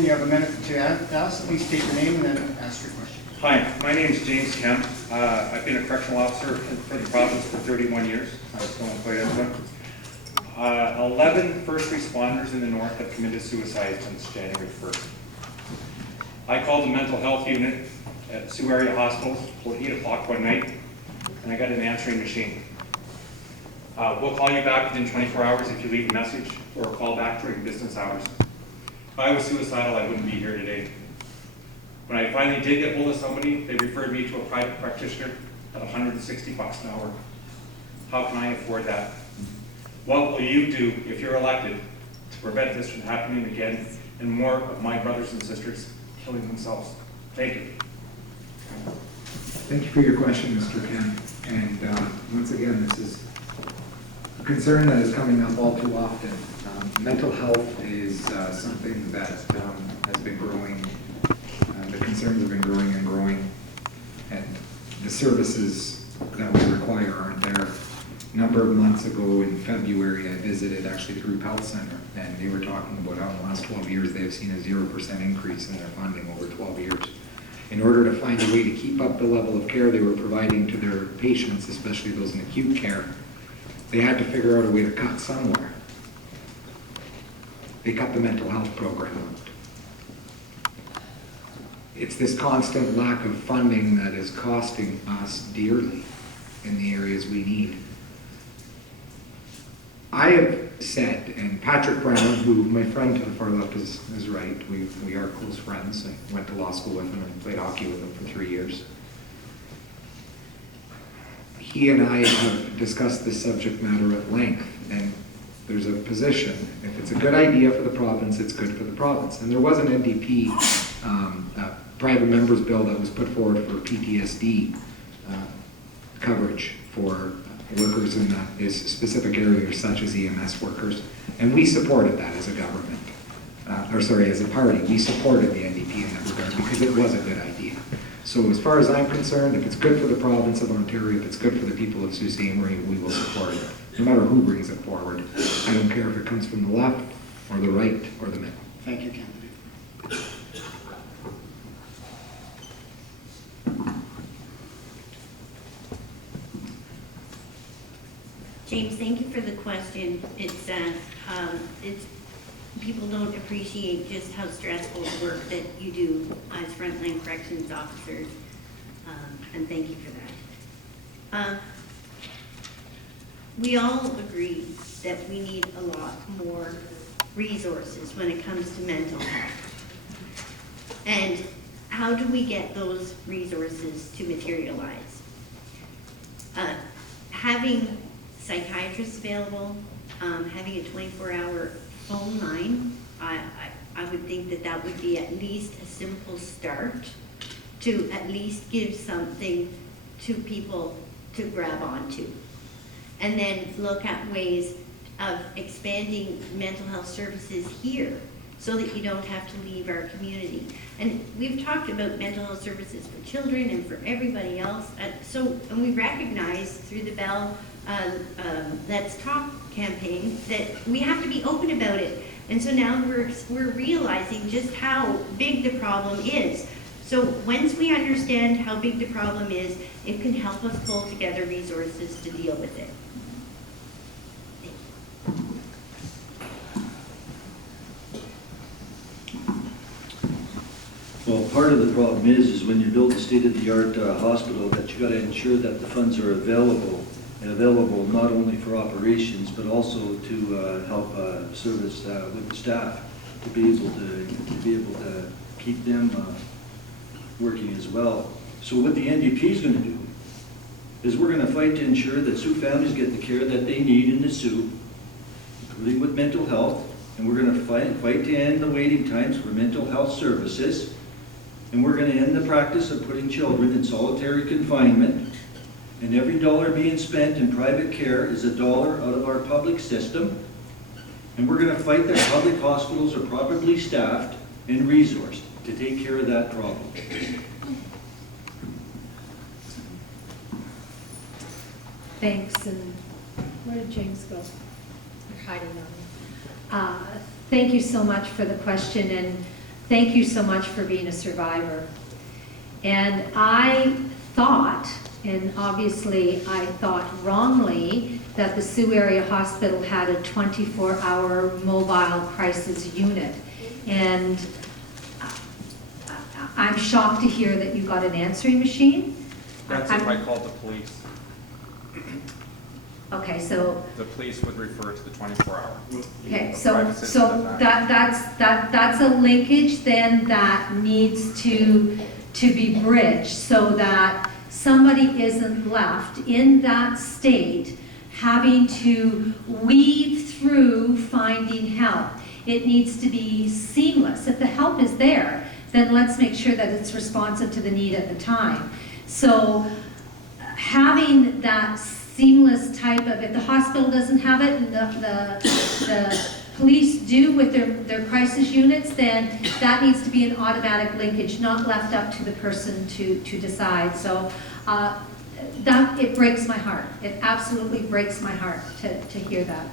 question. You have a minute to ask. Please state your name and then ask your question. Hi, my name is James Kempe. I've been a correctional officer for the province for 31 years. I was going quite as one. 11 first responders in the north have committed suicide since January 1st. I called the mental health unit at Sault Area Hospital about 8 o'clock one night, and I got an answering machine. We'll call you back within 24 hours if you leave a message, or call back during business hours. If I was suicidal, I wouldn't be here today. When I finally did get hold of somebody, they referred me to a private practitioner at $160 an hour. How can I afford that? What will you do if you're elected to prevent this from happening again and more of my brothers and sisters killing themselves? Thank you. Thank you for your question, Mr. Kemp. And once again, this is a concern that is coming up all too often. Mental health is something that has been growing. The concerns have been growing and growing, and the services that we require aren't there. A number of months ago in February, I visited actually the Group Health Center, and they were talking about how in the last 12 years they have seen a 0% increase in their funding over 12 years. In order to find a way to keep up the level of care they were providing to their patients, especially those in acute care, they had to figure out a way to cut somewhere. They cut the mental health program out. It's this constant lack of funding that is costing us dearly in the areas we need. I have said, and Patrick Brown, who my friend to the far left is right, we are close friends. I went to law school with him and played hockey with him for 3 years. He and I have discussed this subject matter at length, and there's a position. If it's a good idea for the province, it's good for the province. And there was an NDP private members bill that was put forward for PTSD coverage for workers in specific areas such as EMS workers. And we supported that as a government, as a party. We supported the NDP in that regard because it was a good idea. So as far as I'm concerned, if it's good for the province of Ontario, if it's good for the people of Sault Ste. Marie, we will support it, no matter who brings it forward. I don't care if it comes from the left or the right or the middle. Thank you, Kempe. James, thank you for the question. It's people don't appreciate just how stressful the work that you do as frontline corrections officers, and thank you for that. We all agree that we need a lot more resources when it comes to mental health. And how do we get those resources to materialize? Having psychiatrists available, having a 24-hour phone line, I would think that that would be at least a simple start to at least give something to people to grab onto. And then look at ways of expanding mental health services here so that you don't have to leave our community. And we've talked about mental health services for children and for everybody else. And we recognize through the Bell Let's Talk campaign that we have to be open about it. And so now we're realizing just how big the problem is. So once we understand how big the problem is, it can help us pull together resources to deal with it. Well, part of the problem is when you build a state-of-the-art hospital, that you got to ensure that the funds are available, and available not only for operations but also to help service with the staff to be able to keep them working as well. So what the NDP is going to do is we're going to fight to ensure that Sioux families get the care that they need in the Sioux, including with mental health, and we're going to fight to end the waiting times for mental health services. And we're going to end the practice of putting children in solitary confinement. And every dollar being spent in private care is a dollar out of our public system. And we're going to fight that public hospitals are properly staffed and resourced to take care of that problem. Thanks. And where did James go? They're hiding on me. Thank you so much for the question. And thank you so much for being a survivor. And I thought, and obviously I thought wrongly, that the Sioux Area Hospital had a 24-hour mobile crisis unit. And I'm shocked to hear that you got an answering machine. That's if I called the police. Okay, so, The police would refer to the 24-hour. okay, The so, private system does that's a linkage then that needs to be bridged so that somebody isn't left in that state having to weave through finding help. It needs to be seamless. If the help is there, then let's make sure that it's responsive to the need at the time. So having that seamless type of, if the hospital doesn't have it and the police do with their crisis units, then that needs to be an automatic linkage, not left up to the person to decide. So it breaks my heart. It absolutely breaks my heart to hear that.